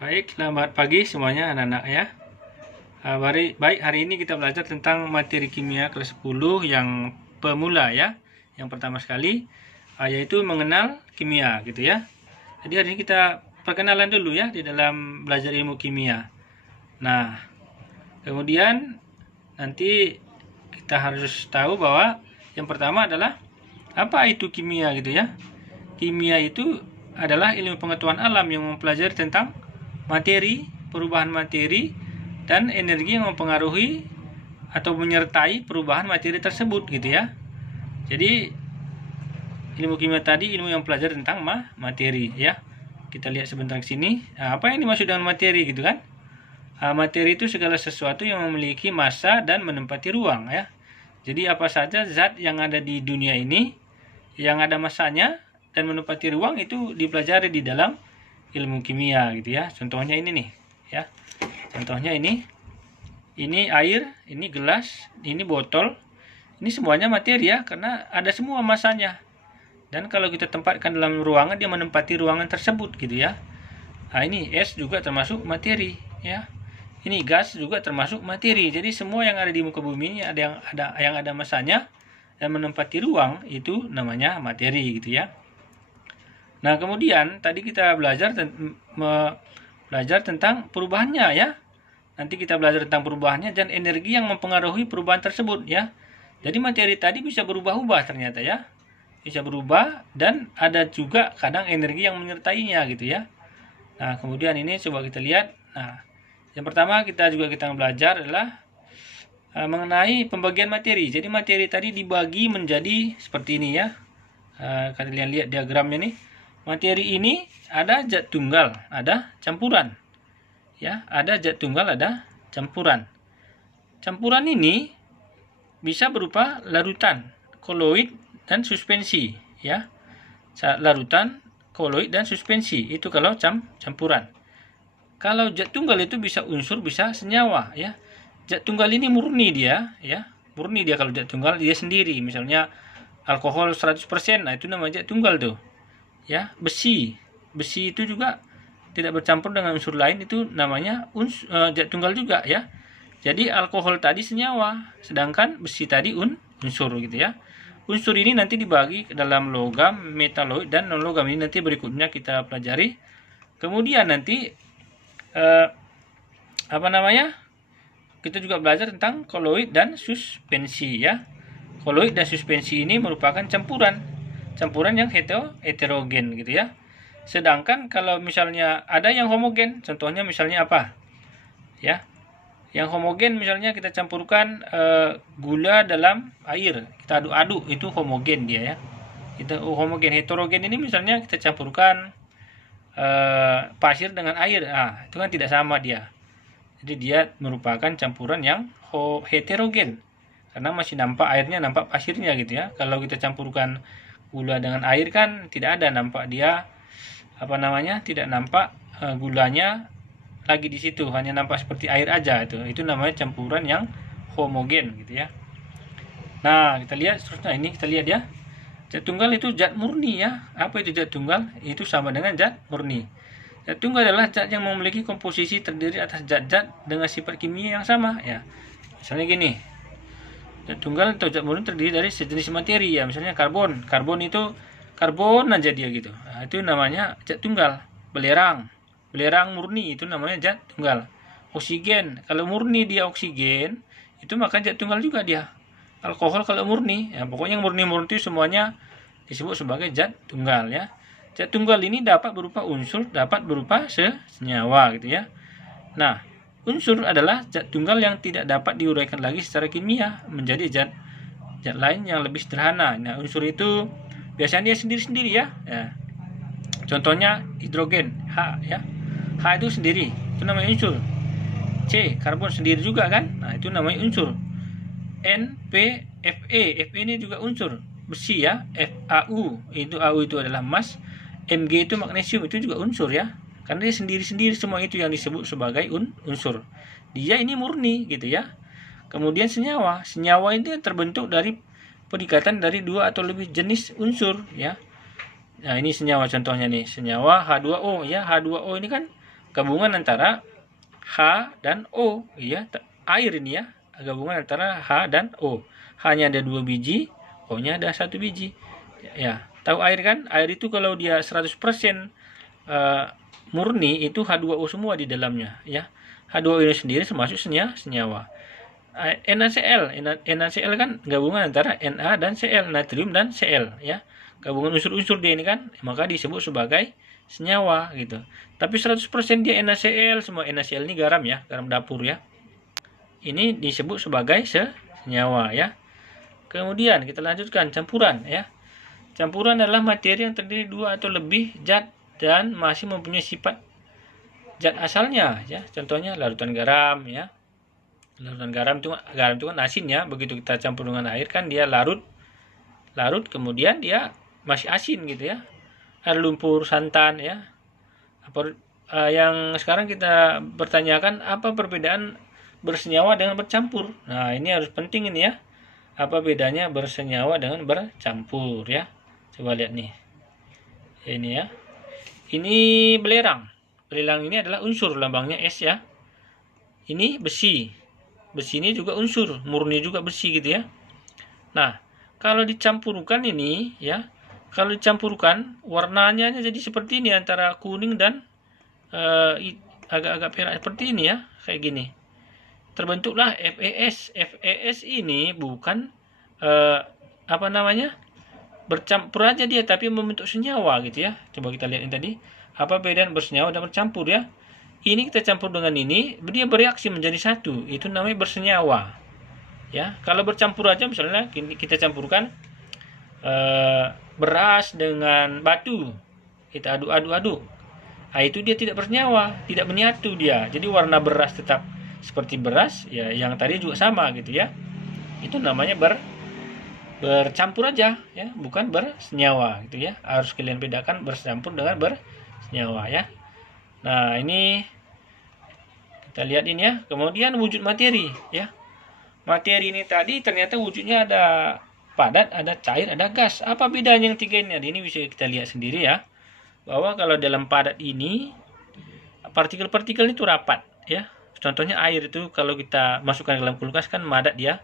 Baik, selamat pagi semuanya anak-anak ya. Baik, hari ini kita belajar tentang materi kimia kelas 10 yang pemula ya. Yang pertama sekali yaitu mengenal kimia gitu ya. Jadi hari ini kita perkenalan dulu ya di dalam belajar ilmu kimia. Nah, kemudian nanti kita harus tahu bahwa yang pertama adalah apa itu kimia gitu ya. Kimia itu adalah ilmu pengetahuan alam yang mempelajari tentang materi, perubahan materi, dan energi yang mempengaruhi atau menyertai perubahan materi tersebut gitu ya. Jadi ilmu kimia tadi ilmu yang belajar tentang materi ya. Kita lihat sebentar ke sini. Nah, apa yang dimaksud dengan materi gitu kan? Materi itu segala sesuatu yang memiliki massa dan menempati ruang ya. Jadi apa saja zat yang ada di dunia ini yang ada massanya dan menempati ruang itu dipelajari di dalam ilmu kimia gitu ya. Contohnya ini nih ya. Contohnya ini air, ini gelas, ini botol. Ini semuanya materi ya, karena ada semua masanya. Dan kalau kita tempatkan dalam ruangan, dia menempati ruangan tersebut gitu ya. Nah, ini es juga termasuk materi ya. Ini gas juga termasuk materi. Jadi semua yang ada di muka bumi ini ada yang ada masanya dan menempati ruang itu namanya materi gitu ya. Nah, kemudian tadi kita belajar tentang perubahannya ya. Nanti kita belajar tentang perubahannya dan energi yang mempengaruhi perubahan tersebut ya. Jadi materi tadi bisa berubah-ubah ternyata ya. Bisa berubah dan ada juga kadang energi yang menyertainya gitu ya. Nah, kemudian ini coba kita lihat. Nah, yang pertama kita belajar adalah mengenai pembagian materi. Jadi materi tadi dibagi menjadi seperti ini ya. Kalian lihat diagramnya nih. Materi ini ada zat tunggal, ada campuran. Ya, ada zat tunggal, ada campuran. Campuran ini bisa berupa larutan, koloid dan suspensi, ya. Larutan, koloid dan suspensi itu kalau campuran. Kalau zat tunggal itu bisa unsur, bisa senyawa, ya. Zat tunggal ini murni dia, ya. Murni dia kalau zat tunggal dia sendiri, misalnya alkohol 100%, nah itu namanya zat tunggal tuh. Ya, besi itu juga tidak bercampur dengan unsur lain, itu namanya zat tunggal juga ya. Jadi alkohol tadi senyawa, sedangkan besi tadi unsur gitu ya. Unsur ini nanti dibagi ke dalam logam, metaloid dan non logam. Ini nanti berikutnya kita pelajari. Kemudian nanti kita juga belajar tentang koloid dan suspensi ya. Koloid dan suspensi ini merupakan campuran yang heterogen gitu ya. Sedangkan kalau misalnya ada yang homogen, contohnya misalnya apa? Ya. Yang homogen misalnya kita campurkan gula dalam air, kita aduk-aduk, itu homogen dia ya. Itu homogen. Heterogen ini misalnya kita campurkan pasir dengan air. Ah, itu kan tidak sama dia. Jadi dia merupakan campuran yang heterogen. Karena masih nampak airnya, nampak pasirnya gitu ya. Kalau kita campurkan gula dengan air kan tidak ada nampak dia tidak nampak gulanya lagi di situ, hanya nampak seperti air aja. Itu namanya campuran yang homogen gitu ya. Nah, kita lihat seterusnya, ini kita lihat ya, zat tunggal itu zat murni ya. Apa itu zat tunggal? Itu sama dengan zat murni. Zat tunggal adalah zat yang memiliki komposisi terdiri atas zat-zat dengan sifat kimia yang sama ya. Misalnya gini, zat tunggal atau zat murni terdiri dari sejenis materi ya, misalnya karbon itu karbon aja dia gitu. Nah, itu namanya zat tunggal. Belerang murni itu namanya zat tunggal. Oksigen, kalau murni dia oksigen, itu maka zat tunggal juga dia. Alkohol kalau murni, ya pokoknya yang murni itu semuanya disebut sebagai zat tunggal ya. Zat tunggal ini dapat berupa unsur, dapat berupa senyawa gitu ya. Nah, unsur adalah zat tunggal yang tidak dapat diuraikan lagi secara kimia menjadi zat lain yang lebih sederhana. Nah, unsur itu biasanya dia sendiri-sendiri ya. Contohnya hidrogen, H ya. H itu sendiri, itu namanya unsur. C, karbon sendiri juga kan? Nah, itu namanya unsur. N, P, Fe, Fe ini juga unsur. Besi ya, FAU, AU itu adalah emas. Mg itu magnesium, itu juga unsur ya. Karena dia sendiri-sendiri semua itu yang disebut sebagai unsur. Dia ini murni gitu ya. Kemudian senyawa itu terbentuk dari peningkatan dari 2 atau lebih jenis unsur ya. Nah, ini senyawa contohnya nih, senyawa H2O ya. H2O ini kan gabungan antara H dan O, ya, air ini ya, gabungan antara H dan O. H-nya ada 2 biji, O-nya ada 1 biji. Ya, tahu air kan? Air itu kalau dia 100% murni itu H2O semua di dalamnya, ya. H2O ini sendiri termasuk senyawa. NaCl kan gabungan antara Na dan Cl, natrium dan Cl, ya. Gabungan unsur-unsur dia ini kan, maka disebut sebagai senyawa gitu. Tapi 100% dia NaCl semua. NaCl ini garam ya, garam dapur ya. Ini disebut sebagai senyawa ya. Kemudian kita lanjutkan campuran ya. Campuran adalah materi yang terdiri 2 atau lebih zat dan masih mempunyai sifat zat asalnya ya. Contohnya larutan garam ya. Larutan garam itu kan asin ya. Begitu kita campur dengan air kan dia larut kemudian dia masih asin gitu ya. Air lumpur, santan ya. Yang sekarang kita pertanyakan apa perbedaan bersenyawa dengan bercampur. Nah, ini harus penting ini ya. Apa bedanya bersenyawa dengan bercampur ya? Coba lihat nih. Ini ya. Ini belerang. Belerang ini adalah unsur, lambangnya S ya. Ini besi. Besi ini juga unsur, murni juga besi gitu ya. Nah, kalau dicampurkan ini ya, kalau dicampurkan warnanya jadi seperti ini, antara kuning dan agak-agak perak seperti ini ya, kayak gini. Terbentuklah FeS. FeS ini bukan bercampur aja dia, tapi membentuk senyawa gitu ya. Coba kita lihat ini tadi, apa bedanya bersenyawa dan bercampur ya. Ini kita campur dengan ini, dia bereaksi menjadi satu, itu namanya bersenyawa ya. Kalau bercampur aja, misalnya kita campurkan beras dengan batu, kita aduk-aduk, nah, itu dia tidak bersenyawa, tidak menyatu dia. Jadi warna beras tetap seperti beras ya, yang tadi juga sama gitu ya. Itu namanya bercampur aja ya, bukan bersenyawa gitu ya. Harus kalian bedakan bercampur dengan bersenyawa ya. Nah, ini kita lihat ini ya. Kemudian wujud materi ya. Materi ini tadi ternyata wujudnya ada padat, ada cair, ada gas. Apa bedanya yang tiga ini? Ini bisa kita lihat sendiri ya. Bahwa kalau dalam padat ini partikel-partikel itu rapat ya. Contohnya air itu kalau kita masukkan ke dalam kulkas kan madat dia.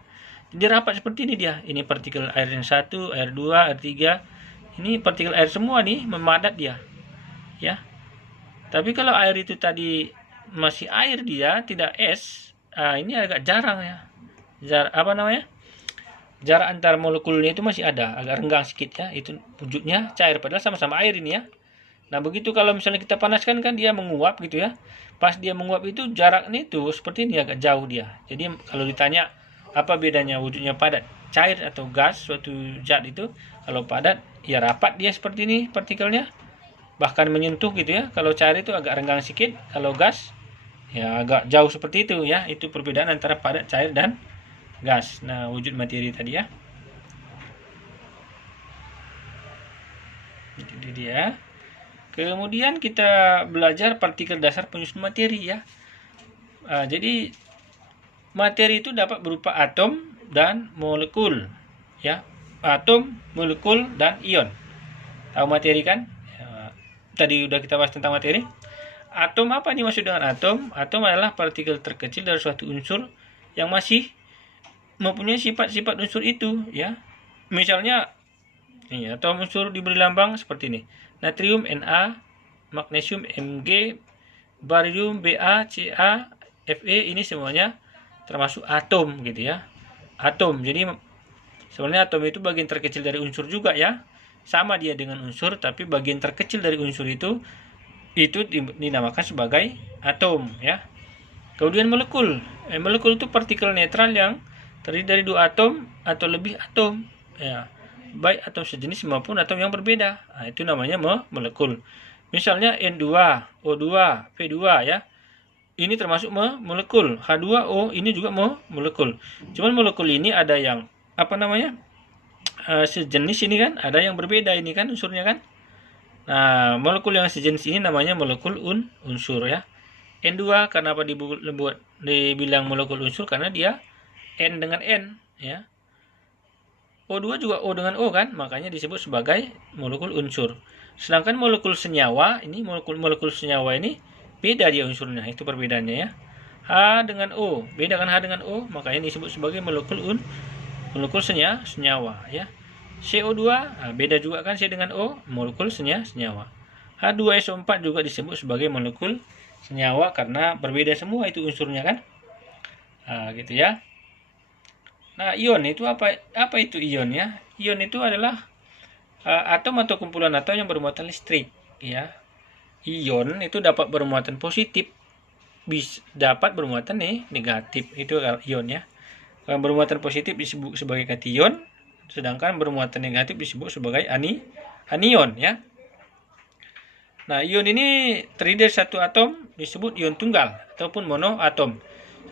Jadi rapat seperti ini dia. Ini partikel air yang 1, air 2, air 3. Ini partikel air semua nih, memadat dia. Ya. Tapi kalau air itu tadi masih air dia, tidak es, ini agak jarang ya. Jarak antar molekulnya itu masih ada, agak renggang sedikit ya. Itu wujudnya cair, padahal sama-sama air ini ya. Nah, begitu kalau misalnya kita panaskan kan dia menguap gitu ya. Pas dia menguap itu jaraknya itu seperti ini, agak jauh dia. Jadi kalau ditanya apa bedanya wujudnya padat, cair atau gas suatu zat itu, kalau padat ya rapat dia seperti ini partikelnya, bahkan menyentuh gitu ya. Kalau cair itu agak renggang sedikit, kalau gas ya agak jauh seperti itu ya. Itu perbedaan antara padat, cair dan gas. Nah, wujud materi tadi ya. Jadi dia. Kemudian kita belajar partikel dasar penyusun materi ya. Jadi materi itu dapat berupa atom dan molekul ya. Atom, molekul dan ion. Tahu materi kan? Ya, tadi udah kita bahas tentang materi. Atom, apa nih maksud dengan atom? Atom adalah partikel terkecil dari suatu unsur yang masih mempunyai sifat-sifat unsur itu ya. Misalnya ini atom unsur diberi lambang seperti ini. Natrium Na, magnesium Mg, barium Ba, Ca, Fe, ini semuanya termasuk atom gitu ya. Atom. Jadi sebenarnya atom itu bagian terkecil dari unsur juga ya. Sama dia dengan unsur, tapi bagian terkecil dari unsur itu dinamakan sebagai atom ya. Kemudian molekul. Molekul itu partikel netral yang terdiri dari 2 atom atau lebih atom ya. Baik atom sejenis maupun atom yang berbeda. Nah, itu namanya molekul. Misalnya N2, O2, P2 ya. Ini termasuk molekul. H2O ini juga molekul. Cuman molekul ini ada yang sejenis ini kan, ada yang berbeda ini kan unsurnya kan. Nah, molekul yang sejenis ini namanya molekul unsur ya. N2 kenapa dibilang molekul unsur? Karena dia N dengan N ya. O2 juga O dengan O kan, makanya disebut sebagai molekul unsur. Sedangkan molekul senyawa ini, molekul senyawa ini beda dia unsurnya, itu perbedaannya ya. H dengan O, beda kan H dengan O, makanya disebut sebagai molekul senyawa ya. CO2 beda juga kan C dengan O, molekul senyawa. H2SO4 juga disebut sebagai molekul senyawa karena berbeda semua itu unsurnya kan. Gitu ya. Nah, ion itu apa itu ion ya? Ion itu adalah atom atau kumpulan atom yang bermuatan listrik ya. Ion itu dapat bermuatan positif, dapat bermuatan negatif, itu ion ya. Yang bermuatan positif disebut sebagai kation, sedangkan bermuatan negatif disebut sebagai anion ya. Nah, ion ini terdiri dari satu atom disebut ion tunggal ataupun monoatom.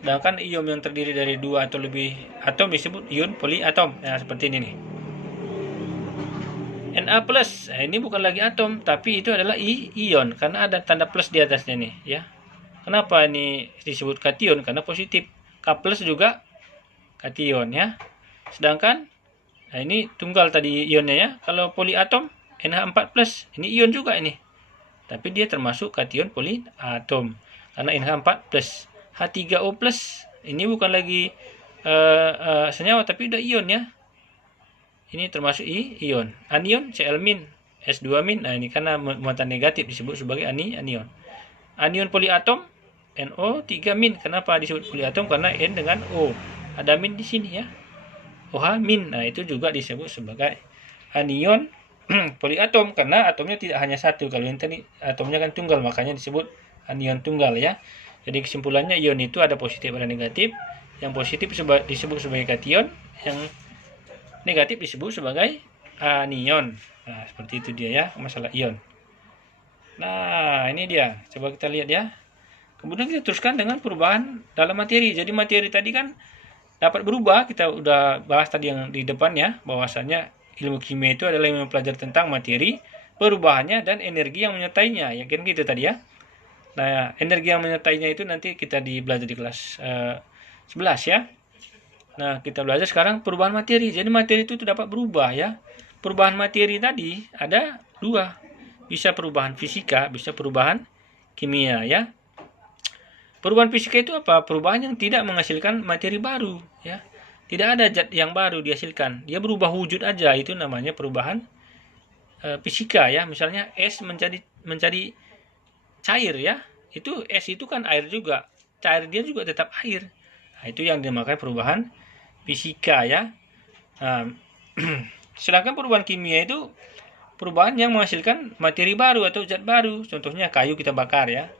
Sedangkan ion yang terdiri dari dua atau lebih atom disebut ion poliatom. Nah, seperti ini nih. Na+, ini bukan lagi atom, tapi itu adalah ion karena ada tanda plus di atasnya nih ya. Kenapa ini disebut kation? Karena positif. K+ juga kation ya. Sedangkan ini tunggal tadi ionnya ya. Kalau poliatom NH4+, ini ion juga ini. Tapi dia termasuk kation poliatom karena NH4+. H3O+, ini bukan lagi senyawa tapi udah ion ya. Ini termasuk ion. Anion Cl-, S2-. Nah, ini karena muatan negatif disebut sebagai anion. Anion poliatom NO3-. Kenapa disebut poliatom? Karena N dengan O. Ada min di sini ya. OH-. Nah, itu juga disebut sebagai anion poliatom karena atomnya tidak hanya satu. Kalau yang tadi atomnya kan tunggal, makanya disebut anion tunggal ya. Jadi kesimpulannya ion itu ada positif ada negatif. Yang positif disebut sebagai kation, yang negatif disebut sebagai anion. Nah, seperti itu dia ya masalah ion. Nah, ini dia. Coba kita lihat ya. Kemudian kita teruskan dengan perubahan dalam materi. Jadi materi tadi kan dapat berubah. Kita udah bahas tadi yang di depan ya, bahwasanya ilmu kimia itu adalah ilmu mempelajari tentang materi, perubahannya dan energi yang menyertainya. Ya kan gitu tadi ya. Nah, energi yang menyertainya itu nanti kita belajar di kelas 11 ya. Nah, kita belajar sekarang perubahan materi. Jadi materi itu dapat berubah ya. Perubahan materi tadi ada dua. Bisa perubahan fisika, bisa perubahan kimia ya. Perubahan fisika itu apa? Perubahan yang tidak menghasilkan materi baru ya. Tidak ada zat yang baru dihasilkan. Dia berubah wujud aja, itu namanya perubahan fisika ya. Misalnya es menjadi cair ya. Itu es itu kan air juga. Cair dia juga tetap air. Nah, itu yang dinamakan perubahan fisika ya. Nah, sedangkan perubahan kimia itu perubahan yang menghasilkan materi baru atau zat baru. Contohnya kayu kita bakar ya.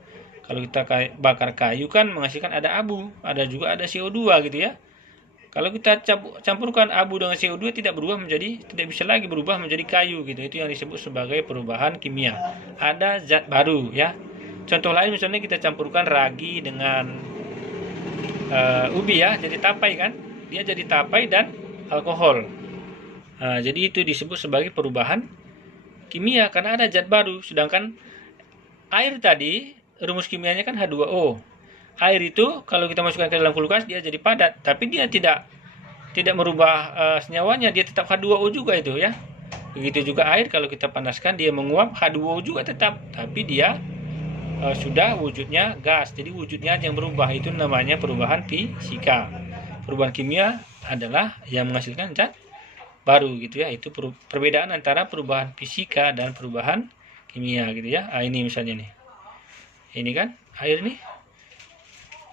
Kalau kita bakar kayu kan menghasilkan ada abu, ada CO2 gitu ya. Kalau kita campurkan abu dengan CO2 tidak bisa lagi berubah menjadi kayu gitu. Itu yang disebut sebagai perubahan kimia. Ada zat baru ya. Contoh lain misalnya kita campurkan ragi dengan ubi ya, jadi tapai kan. Dia jadi tapai dan alkohol. Nah, jadi itu disebut sebagai perubahan kimia karena ada zat baru. Sedangkan air tadi rumus kimianya kan H2O. Air itu kalau kita masukkan ke dalam kulkas dia jadi padat, tapi dia tidak merubah senyawanya, dia tetap H2O juga itu ya. Begitu juga air kalau kita panaskan dia menguap, H2O juga tetap, tapi dia sudah wujudnya gas. Jadi wujudnya yang berubah, itu namanya perubahan fisika. Perubahan kimia adalah yang menghasilkan zat baru gitu ya. Itu perbedaan antara perubahan fisika dan perubahan kimia gitu ya. Ini misalnya nih. Ini kan air nih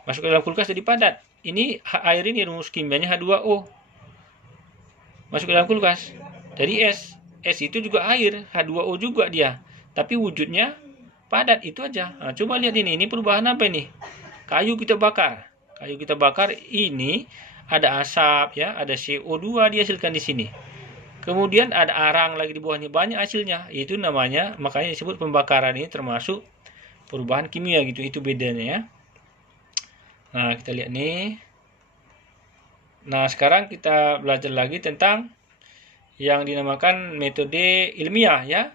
masuk ke dalam kulkas jadi padat. Ini air ini rumus kimianya H2O. Masuk ke dalam kulkas jadi es. Es itu juga air, H2O juga dia. Tapi wujudnya padat, itu aja. Nah, coba lihat ini perubahan apa ini? Kayu kita bakar. Kayu kita bakar ini ada asap ya, ada CO2 dihasilkan di sini. Kemudian ada arang lagi di bawahnya, banyak hasilnya. Itu namanya, makanya disebut pembakaran ini termasuk perubahan kimia gitu. Itu bedanya ya. Nah, kita lihat nih. Nah, sekarang kita belajar lagi tentang yang dinamakan metode ilmiah ya.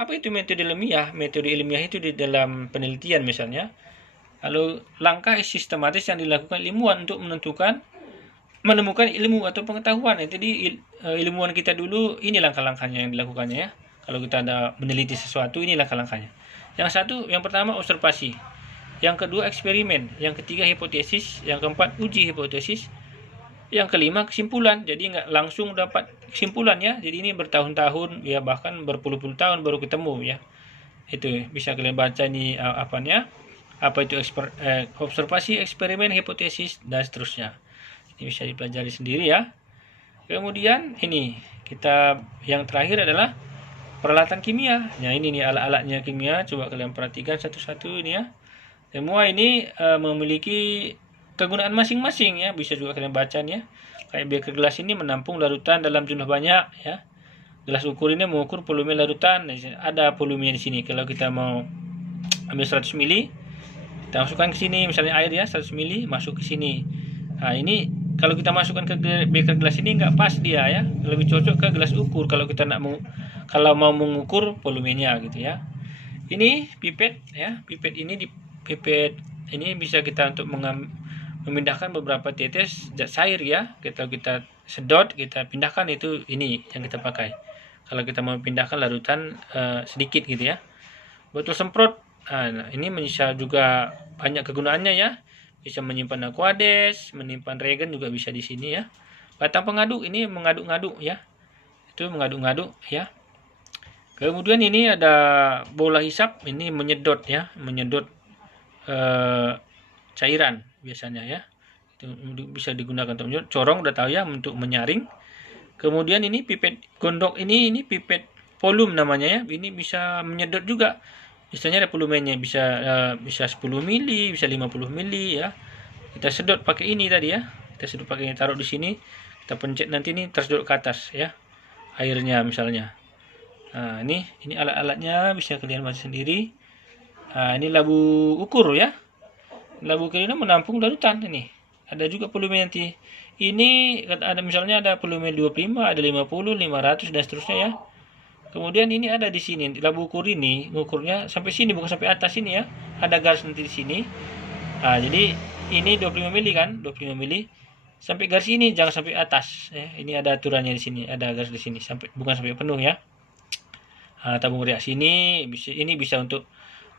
Apa itu metode ilmiah? Metode ilmiah itu di dalam penelitian misalnya. Lalu langkah sistematis yang dilakukan ilmuwan untuk menemukan ilmu atau pengetahuan. Jadi ilmuwan kita dulu ini langkah-langkahnya yang dilakukannya ya. Kalau kita ada meneliti sesuatu ini langkah-langkahnya. Yang pertama observasi. Yang kedua eksperimen, yang ketiga hipotesis, yang keempat uji hipotesis, yang kelima kesimpulan. Jadi nggak langsung dapat kesimpulan ya. Jadi ini bertahun-tahun ya, bahkan berpuluh-puluh tahun baru ketemu ya. Itu bisa kalian baca nih apanya, apa itu observasi, eksperimen, hipotesis dan seterusnya. Ini bisa dipelajari sendiri ya. Kemudian ini kita yang terakhir adalah peralatan kimia. Nah ini nih alat-alatnya kimia, coba kalian perhatikan satu-satu ini ya. Semua ini memiliki kegunaan masing-masing ya, bisa juga kalian baca nih ya. Kayak beker gelas ini menampung larutan dalam jumlah banyak ya. Gelas ukur ini mengukur volume larutan. Ada volumenya di sini. Kalau kita mau ambil 100 ml, kita masukkan ke sini, misalnya air ya 100 ml masuk ke sini. Nah, ini kalau kita masukkan ke beker gelas ini nggak pas dia ya. Lebih cocok ke gelas ukur kalau kita kalau mau mengukur volumenya gitu ya. Ini pipet ya. Pipet ini bisa kita untuk memindahkan beberapa tetes zat cair ya. Kita sedot, kita pindahkan, itu ini yang kita pakai. Kalau kita mau pindahkan larutan sedikit gitu ya. Botol semprot. Nah, ini bisa juga banyak kegunaannya ya. Bisa menyimpan aquades, menyimpan reagen juga bisa di sini ya. Batang pengaduk ini mengaduk-ngaduk ya. Itu mengaduk-ngaduk ya. Kemudian ini ada bola hisap, ini menyedot ya, menyedot cairan biasanya ya. Itu bisa digunakan untuk menyedot. Corong udah tahu ya, untuk menyaring. Kemudian ini pipet gondok ini pipet volume namanya ya. Ini bisa menyedot juga. Biasanya ada volumenya, bisa 10 mili, bisa 50 mili ya. Kita sedot pakai ini tadi ya. Kita sedot pakai ini, taruh di sini. Kita pencet nanti ini tersedot ke atas ya. Airnya misalnya. Nah, ini alat-alatnya bisa kalian baca sendiri. Nah, ini labu ukur ya. Labu ukur ini menampung larutan ini. Ada juga volume nanti. Ini ada misalnya ada volume 25, ada 50, 500 dan seterusnya ya. Kemudian ini ada di sini labu ukur ini, ngukurnya sampai sini bukan sampai atas ini ya. Ada garis nanti di sini. Nah, jadi ini 25 mili kan, 25 mili. Sampai garis ini jangan sampai atas ya. Ini ada aturannya di sini, ada garis di sini sampai bukan sampai penuh ya. Tabung reaksi ini bisa untuk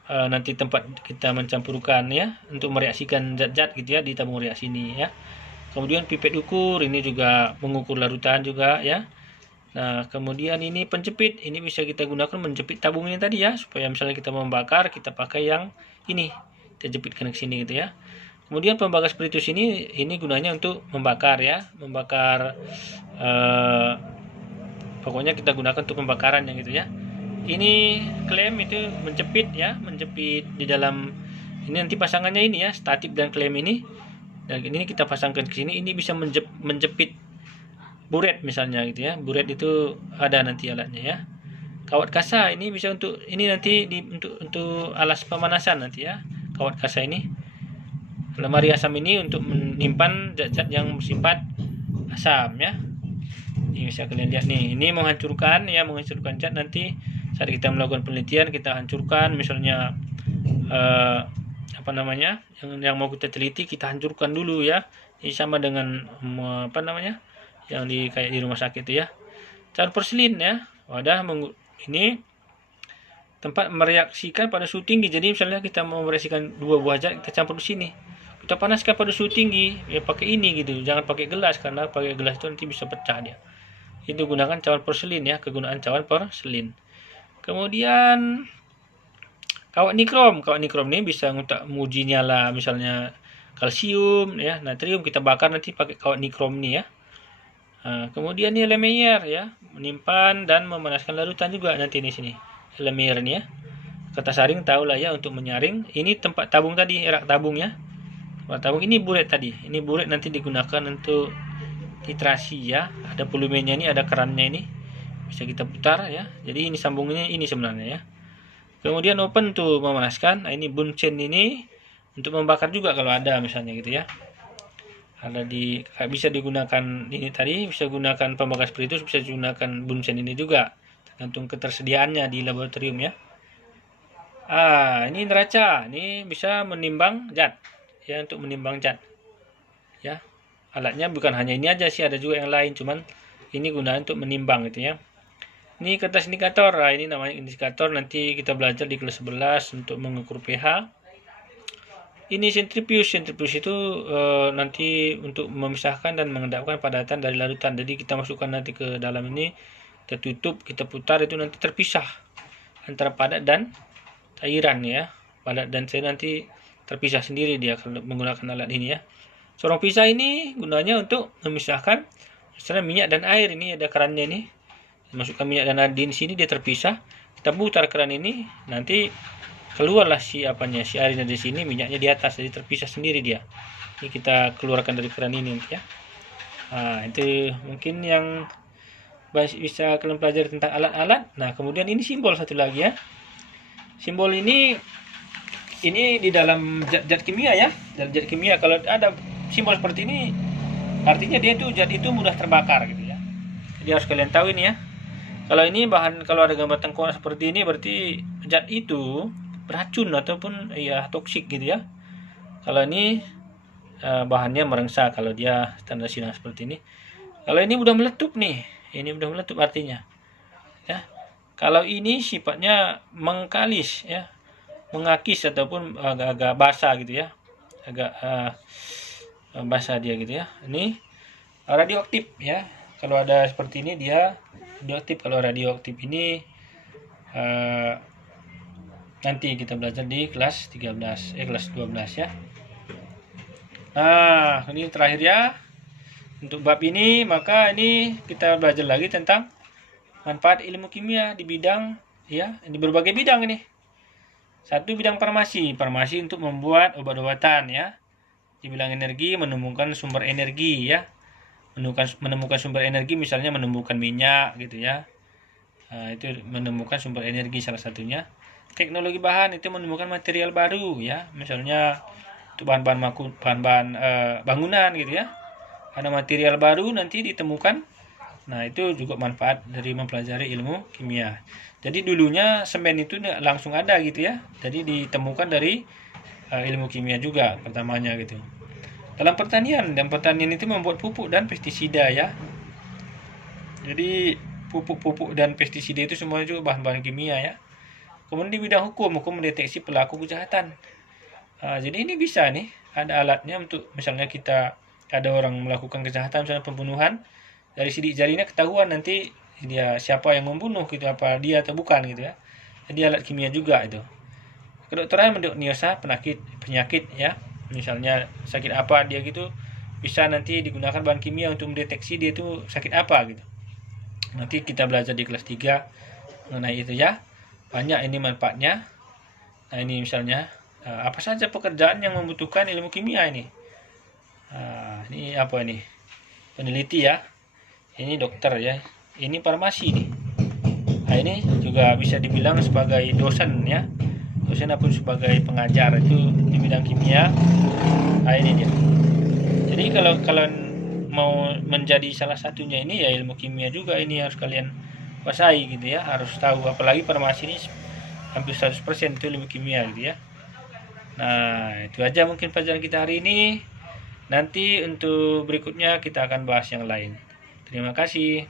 nanti tempat kita mencampurkan ya, untuk mereaksikan zat-zat gitu ya di tabung reaksi ini ya. Kemudian pipet ukur ini juga mengukur larutan juga ya. Nah, kemudian ini penjepit, ini bisa kita gunakan menjepit tabung ini tadi ya, supaya misalnya kita membakar, kita pakai yang ini, kita jepitkan ke sini gitu ya. Kemudian pembakar spiritus ini gunanya untuk membakar ya, membakar pokoknya kita gunakan untuk pembakaran yang gitu ya. Ini klem itu menjepit ya, menjepit di dalam ini nanti pasangannya ini ya, statif dan klem ini. Dan ini kita pasangkan ke sini, ini bisa menjepit buret misalnya gitu ya. Buret itu ada nanti alatnya ya. Kawat kasa ini bisa untuk ini nanti untuk alas pemanasan nanti ya. Kawat kasa ini. Lemari asam ini untuk menyimpan zat-zat yang bersifat asam ya. Ini bisa kalian lihat nih, ini menghancurkan zat nanti saat kita melakukan penelitian, kita hancurkan misalnya yang mau kita teliti, kita hancurkan dulu ya. Ini sama dengan yang kayak di rumah sakit itu ya. Cawan porselin ya, wadah ini tempat mereaksikan pada suhu tinggi. Jadi misalnya kita mau mereaksikan dua buah zat, kita campur di sini, kita panaskan pada suhu tinggi ya, pakai ini gitu, jangan pakai gelas, karena pakai gelas itu nanti bisa pecah dia. Itu gunakan cawan porselin ya, kegunaan cawan porselin. Kemudian kawat nikrom ini bisa untuk menguji nyala misalnya kalsium ya, natrium, kita bakar nanti pakai kawat nikrom ini ya. Nah, kemudian ini Lemeyer ya, menyimpan dan memanaskan larutan juga nanti di sini. Lemeyer ini ya. Kata saring tahu lah ya, untuk menyaring. Ini tempat tabung tadi, rak tabung ya. Tempat tabung ini buret tadi. Ini buret nanti digunakan untuk titrasi ya. Ada volumenya ini, ada kerannya ini. Bisa kita putar ya. Jadi ini sambungnya ini sebenarnya ya. Kemudian open untuk memanaskan. Nah, ini bunsen ini untuk membakar juga kalau ada misalnya gitu ya. Bisa digunakan ini tadi, bisa gunakan pembakar spiritus, bisa digunakan bunsen ini juga, tergantung ketersediaannya di laboratorium ya. Ini neraca, ini bisa menimbang zat ya, untuk menimbang zat ya. Alatnya bukan hanya ini aja sih, ada juga yang lain, cuman ini gunanya untuk menimbang gitu ya. Ini kertas indikator, ini namanya indikator, nanti kita belajar di kelas 11 untuk mengukur pH. ini sentrifuge. Sentrifuge itu nanti untuk memisahkan dan mengendapkan padatan dari larutan. Jadi kita masukkan nanti ke dalam ini, kita tutup, kita putar, itu nanti terpisah antara padat dan cairan ya. Padat dan cair nanti terpisah sendiri dia kalau menggunakan alat ini ya. Sorong pisah ini gunanya untuk memisahkan misalnya minyak dan air. Ini ada kerannya ini. Masukkan minyak dan air di sini, dia terpisah. Kita putar keran ini, nanti keluarlah si airnya di sini, minyaknya di atas, jadi terpisah sendiri dia. Ini kita keluarkan dari keran ini ya. Nah, itu mungkin yang bisa kalian pelajari tentang alat-alat. Nah, kemudian ini simbol satu lagi ya. Simbol ini di dalam zat kimia ya. Zat kimia kalau ada simbol seperti ini, artinya dia itu zat itu mudah terbakar gitu ya. Jadi harus kalian tahu ini ya. Kalau ini bahan, kalau ada gambar tengkorak seperti ini, berarti zat itu beracun ataupun ya toksik gitu ya. Kalau ini bahannya merengsa kalau dia tanda silang seperti ini. Kalau ini udah meletup nih, ini udah meletup artinya ya. Kalau ini sifatnya mengkalis ya, mengakis ataupun agak-agak basah gitu ya, agak basah dia gitu ya. Ini radioaktif ya. Kalau ada seperti ini dia radioaktif. Kalau radioaktif ini nanti kita belajar di kelas 13, kelas 12 ya. Nah, ini terakhir ya. Untuk bab ini, maka ini kita belajar lagi tentang manfaat ilmu kimia di bidang ya, di berbagai bidang ini. Satu, bidang farmasi. Farmasi untuk membuat obat-obatan ya. Di bidang energi, menemukan sumber energi ya. Menemukan sumber energi, misalnya menemukan minyak gitu ya. Nah, itu menemukan sumber energi salah satunya. Teknologi bahan itu menemukan material baru ya, misalnya untuk bahan-bahan bangunan gitu ya. Ada material baru nanti ditemukan. Nah, itu juga manfaat dari mempelajari ilmu kimia. Jadi dulunya semen itu langsung ada gitu ya. Jadi ditemukan dari ilmu kimia juga pertamanya gitu. Dalam pertanian itu membuat pupuk dan pestisida ya. Jadi pupuk dan pestisida itu semua juga bahan-bahan kimia ya. Kemudian di bidang hukum mendeteksi pelaku kejahatan. Jadi ini bisa nih, ada alatnya untuk misalnya kita ada orang melakukan kejahatan, misalnya pembunuhan, dari sidik jarinya ketahuan nanti dia siapa yang membunuh gitu, apa dia atau bukan gitu ya. Jadi alat kimia juga itu. Kedokteran mendiagnosa penyakit ya, misalnya sakit apa dia gitu, bisa nanti digunakan bahan kimia untuk mendeteksi dia itu sakit apa gitu. Nanti kita belajar di kelas 3 mengenai itu ya. Banyak ini manfaatnya. Nah, ini misalnya apa saja pekerjaan yang membutuhkan ilmu kimia ini. Ini apa ini? Peneliti ya. Ini dokter ya. Ini farmasi nih. Nah, ini juga bisa dibilang sebagai dosen ya. Dosen apun sebagai pengajar itu di bidang kimia. Nah, ini dia. Jadi kalau kalian mau menjadi salah satunya ini ya ilmu kimia juga ini harus kalian kuasai gitu ya, harus tahu. Apalagi farmasi ini hampir 100% itu ilmu kimia gitu ya. Nah, itu aja mungkin pelajaran kita hari ini. Nanti untuk berikutnya kita akan bahas yang lain. Terima kasih.